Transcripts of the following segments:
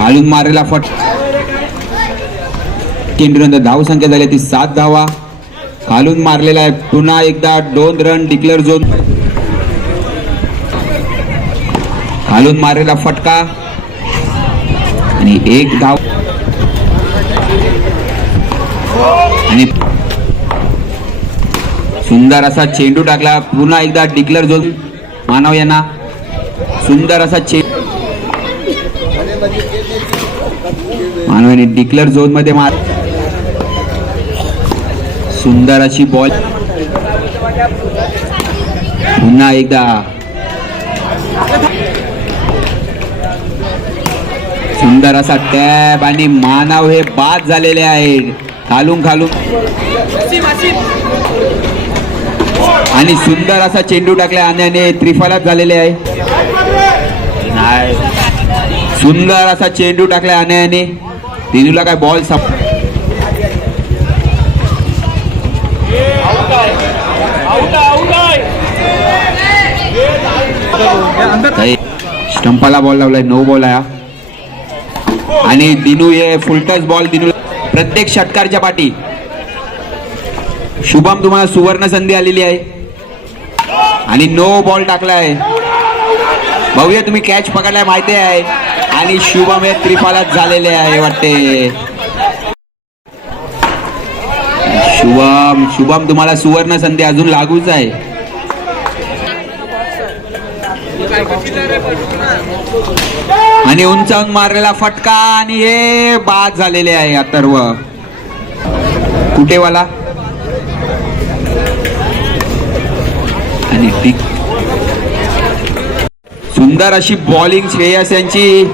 खालून मारलेला फट चेंडूनंतर धाव संख्या झाली ती 7 धावा. खालून मारलेला आहे पुन्हा एकदा 2 रन डिक्लेअर झोन. खालून मारलेला फटका आणि 1 धाव आणि सुंदर असा चेंडू टाकला. पुन्हा एकदा डिक्लेअर झोन मानव यांना सुंदर असा मानवाने डिक्लेअर झोन मध्ये मार. सुंदर अशी बॉल पुन्हा एकदा सुंदर असा टॅब आणि मानव हे बाद झालेले आहेत खालून आणि सुंदर असा चेंडू टाकला आणि त्रिफलात झालेले आहे. सुंदर असा चेंडू टाकला आणि दिनूला काय बॉल स्टंपाला बॉल लावलाय. नो बॉल आहे आणि दिनू हे फुलटच बॉल. दिनू प्रत्येक षटकारच्या पाठी. शुभम तुम्हाला सुवर्ण संधी आलेली आहे आणि नो बॉल टाकलाय. भव्य तुम्ही कॅच पकडलाय माहिती आहे आणि शुभम हे त्रिफलात झालेले आहे वाटते. शुभम तुम्हाला सुवर्ण संधी अजून लागूच आहे. आणि उंचावून मारलेला फटका आणि हे बाद झालेले आहे अथर्व. कुठेवाला आणि सुंदर अशी बॉलिंग श्रेयस यांची.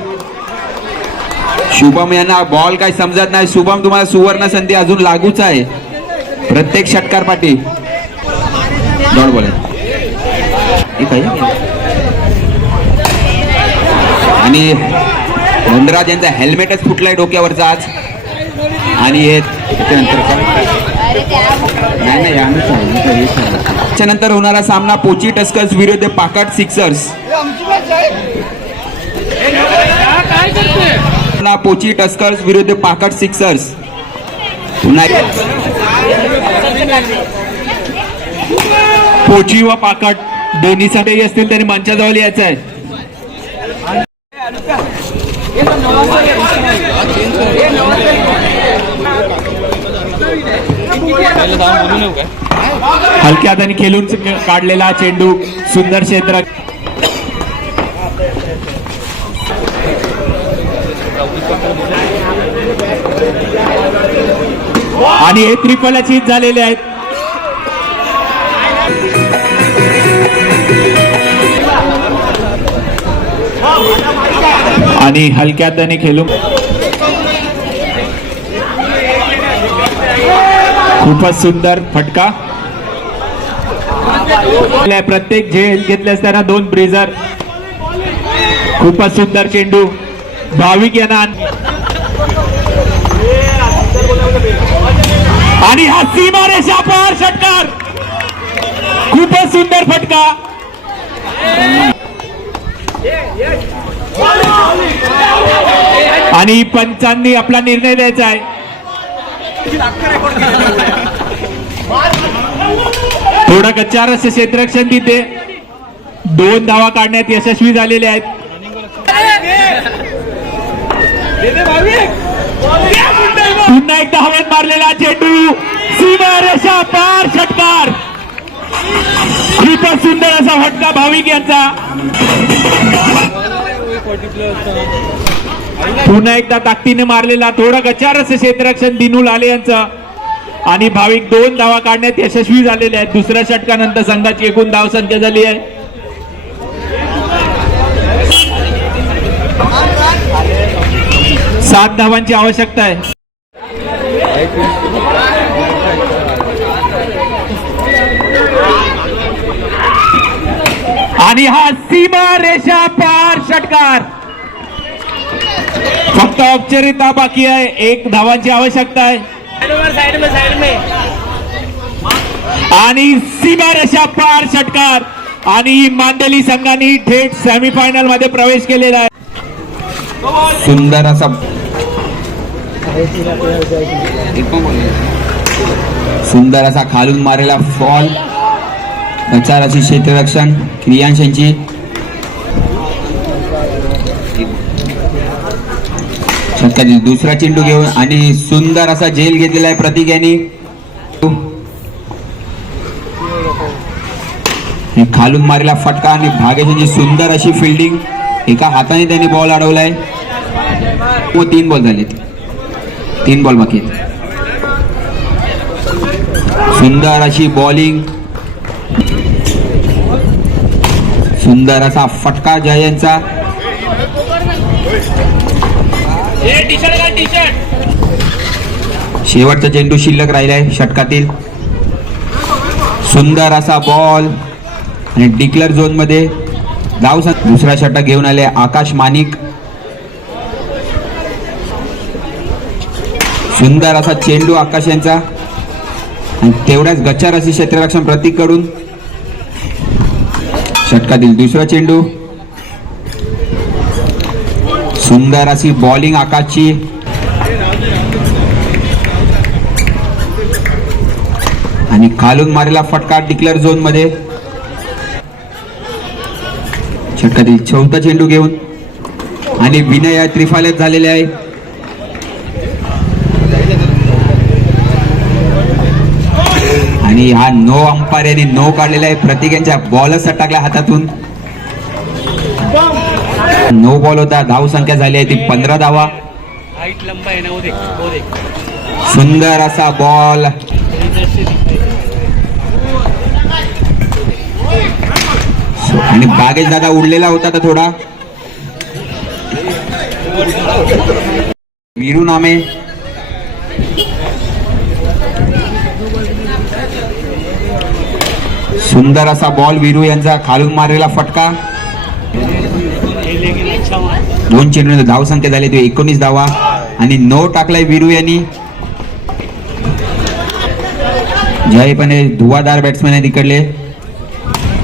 शुभम यांना बॉल काय समजत नाही. शुभम तुम्हाला सुवर्ण संधी अजून लागूच आहे प्रत्येक षटकार पाठी. डॉट बॉल आणि धनराज यांचा हेल्मेटच फुटलाय डोक्यावरचा आज. आणि हे त्याच्यानंतर होणारा सामना पोची टस्कर्स विरुद्ध पाकाट सिक्सर्स. पोची टस्कर्स विरुद्ध पाकाट सिक्सर्स. पुन्हा पोची व पाकाट दोन्हीसाठी असतील तरी मंचाजवळ यायचं आहे. हलक्या हाताने खेळून काढलेला चेंडू सुंदर क्षेत्र आणि हे त्रिफलाची हिट झालेले आहेत. आणि हलक्या हाताने खेळून खूपच सुंदर फटका. प्रत्येक झेल घेतले असताना 2 ब्रेझर. खूपच सुंदर चेंडू भाविक यांना आणि हा सीमारेषा पार षटकार. खूपच सुंदर फटका आणि पंचांनी आपला निर्णय द्यायचा आहे. थोडा गच्चार असे क्षेत्ररक्षण तिथे 2 धावा काढण्यात यशस्वी झालेले आहेत. पुन्हा एकदा हवेत मारलेला चेंडू सीमारेषा पार षटकार. खूपच सुंदर असा फटका भाविक यांचा. पुन्हा एकदा ताकदीने मारलेला थोडा गच्चार असे क्षेत्ररक्षण दिनू लाले यांचा आणि भाविक 2 धावा काढण्यात यशस्वी झालेले आहेत. दुसऱ्या षटकानंतर संघाची एकूण धाव संख्या झाली आहे 7 धावांची आवश्यकता आहे. आणि हा सीमारेषा पार षटकार. फक्त औपचारिकता बाकी आहे. 1 धावांची आवश्यकता आहे आणि सीमारेषा पार षटकार. आणि मांडली संघाने थेट सेमीफायनल मध्ये प्रवेश केलेला आहे. सुंदर असा सुंदर असा खालून मारलेला फॉल, अशी क्षेत्ररक्षण क्रियांश यांची. षटकातील दुसरा चेंडू घेऊन आणि सुंदर असा झेल घेतलेला आहे प्रतीक यांनी. खालून मारलेला फटका आणि भागेश यांची सुंदर अशी फिल्डिंग. एका हाताने त्यांनी बॉल अडवलाय. 3 बॉल झालेत, 3 बॉल बाकी आहेत. सुंदर अशी बॉलिंग, सुंदर असा फटका जयांचा. शेवटचा चेंडू शिल्लक राहिलाय षटकातील. सुंदर असा बॉल आणि डिक्लेअर झोन मध्ये धाव. दुसरा षटक घेऊन आले आकाश मानिक. सुंदर असा चेंडू आकाश यांचा आणि तेवढ्याच गच्चार अशी क्षेत्ररक्षण प्रतीक कडून. षटकातील दुसरा चेंडू. सुंदर अशी बॉलिंग आकाशची. आणि खालून मारलेला फटका डिक्लेअर झोन मध्ये. षटकातील चौथा चेंडू घेऊन आणि विनय त्रिफालत झालेले आहे. आणि हा नो अंपायर यांनी नो काढलेला आहे. प्रतीक यांच्या बॉलच टाकला हातातून. नो बॉल होता. धाव संख्या झाली आहे ती 15 धावा. सुंदर असा बॉल आणि बागेश दादा उडलेला होता तर थोडा. वीरू नामे. सुंदर असा बॉल वीरू यांचा. खालून मारलेला फटका. 2 चेंडू धाव संख्या झाली ते 19 धावा आणि नो टाकलाय वीरू यांनी. जय पण धुवाधार बॅट्समॅन आहे तिकडले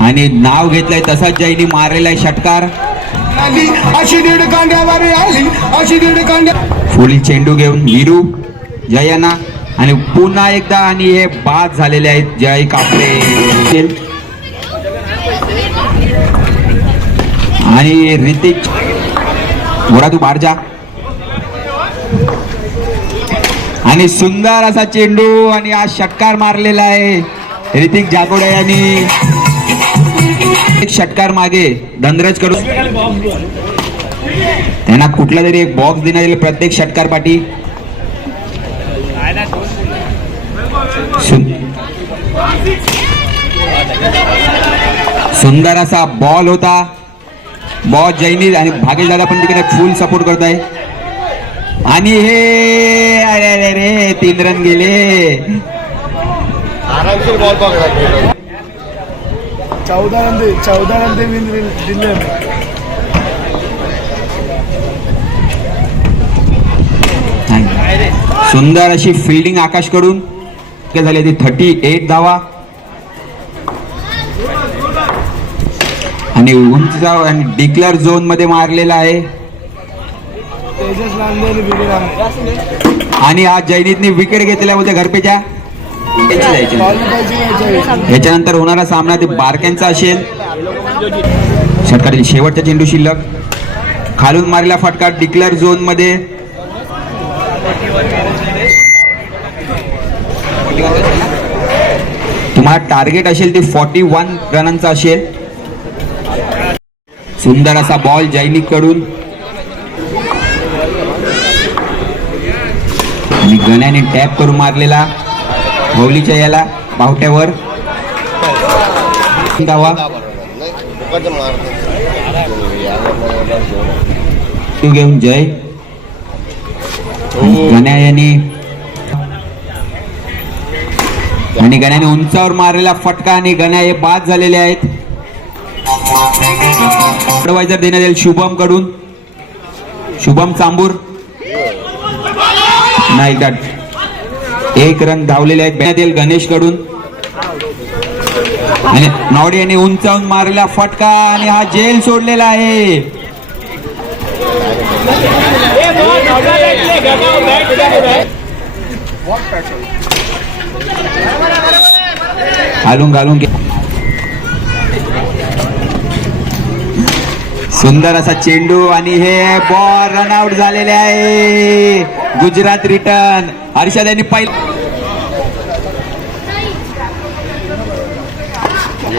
आणि नाव घेतलंय तसाच जयनी मारलेला आहे षटकार. फुल चेंडू घेऊन वीरू जयांना आणि पुन्हा एकदा आणि हे बाद झालेले आहेत जय कापले आणि ऋतिक घोडा तू बाहेर जा. आणि सुंदर असा चेंडू आणि आज षटकार मारलेला आहे ऋतिक जागोडे यांनी. एक षटकार मागे धनराज कडून त्यांना कुठला तरी एक बॉक्स देण्यात येईल प्रत्येक षटकार पाठी. सुंदर असा बॉल होता. बॉल जैनी आणि भागेश दादा पण तिकडे फुल सपोर्ट करत आहे. आणि हे अरे अरे रे 3 रन गेले. 14 रन दिले. सुंदर अशी फिल्डिंग आकाश कडून झाली ती 38 धावा आणि उंच आणि डिक्लेअर झोन मध्ये मारलेला आहे. आणि आज जयनीतने विकेट घेतलेल्या होत्या घरपेच्या. याच्यानंतर होणारा सामना ते बारक्यांचा असेल. षटकातील शेवटचा चेंडू शिल्लक. खालून मारलेला फटका डिक्लेअर झोन मध्ये. तुम्हाला टार्गेट असेल ते 41 रनांचा असेल. सुंदर असा बॉल जैनिक कडून आणि गण्याने टॅप करून मारलेला भौलीच्या याला बावट्यावर. धावा घेऊन जय गण्या यांनी आणि गण्याने उंचावर मारलेला फटका आणि गण्या हे बाद झालेले आहेत. ॲडवायझर देण्यात येईल शुभम कडून. शुभम चांबूर नाही का 1 रन धावलेले आहेत. देण्यात येईल गणेश कडून. आणि नावडे यांनी उंचावून मारलेला फटका आणि हा जेल सोडलेला आहे. घालून सुंदर असा चेंडू आणि हे बॉल रनआउट झालेले आहे. गुजरात रिटर्न. हर्षद यांनी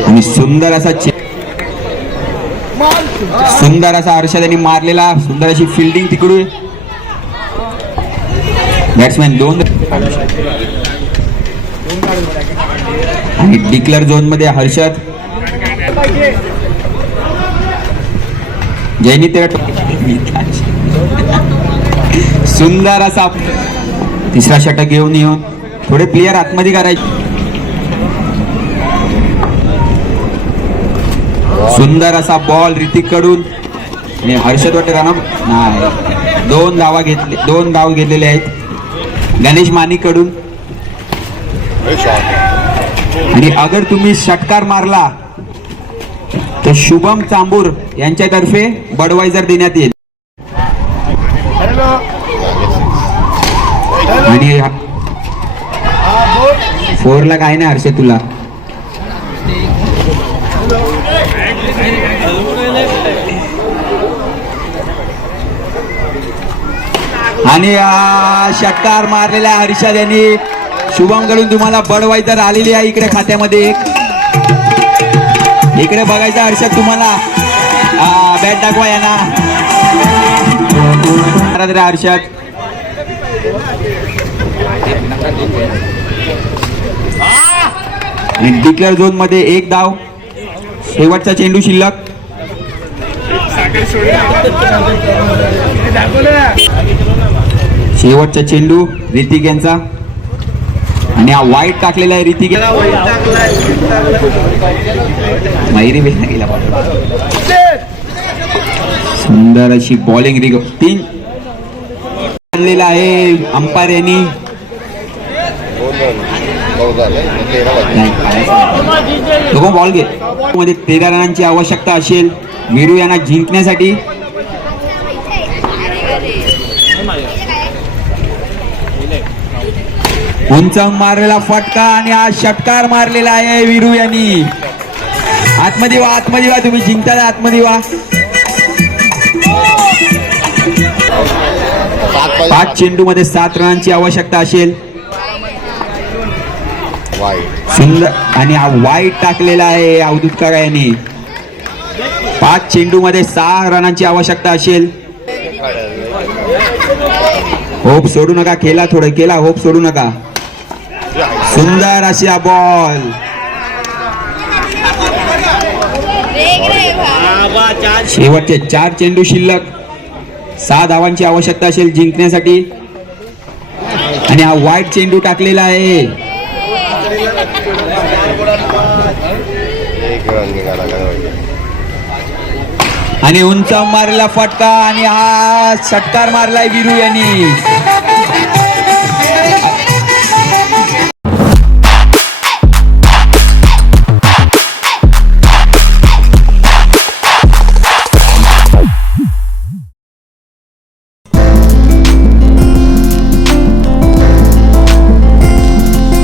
आणि सुंदर असा हर्षद यांनी मारलेला सुंदर अशी फिल्डिंग तिकडून. बॅट्समॅन 2 आणि डिक्लेअर झोन मध्ये हर्षद. जैनी सुंदर असा तिसरा षटक येऊन थोडे प्लेयर आतमध्ये करायचे. सुंदर असा बॉल ऋतिक कडून आणि हर्षद वाटे रन नाही. 2 धाव घेतलेले आहेत गणेश मानी कडून. आणि अगर तुम्ही षटकार मारला तर शुभम चांबूर यांच्यातर्फे बडवायझर देण्यात येईल. आणि 4 ला काय नाही हर्षद तुला. आणि षटकार मारलेल्या हर्षद यांनी शुभम कडून तुम्हाला बडवायझर आलेली आहे इकडे खात्यामध्ये. इकडे बघायचं हर्षद तुम्हाला बॅट दाखवा यांना. हर्षद आणि डिक्लेअर झोन मध्ये 1 धाव. शेवटचा चेंडू शिल्लक. शेवटचा चेंडू ऋतिक यांचा आणि हा वाईट टाकलेला आहे ऋतिक. सुंदर अशी बॉलिंग 3 आणलेला आहे अंपायर यांनी. बॉल घे मध्ये 13 रनांची आवश्यकता असेल वीरू यांना जिंकण्यासाठी. उंच मारलेला फटका आणि हा षटकार मारलेला आहे वीरू यांनी. आतमध्ये वा तुम्ही जिंकता. आतमध्ये वा. 5 चेंडू मध्ये 7 रनांची आवश्यकता असेल. सुंदर आणि हा वाईट टाकलेला आहे अवधूत काका यांनी. 5 चेंडू मध्ये 6 रनांची आवश्यकता असेल. होप सोडू नका. केला होप सोडू नका. सुंदर अशी हा बॉल. शेवटचे 4 चेंडू शिल्लक. 6 धावांची आवश्यकता असेल जिंकण्यासाठी. आणि हा वाईट चेंडू टाकलेला आहे. आणि उंच मारलेला फटका आणि हा षटकार मारलाय वीरू यांनी.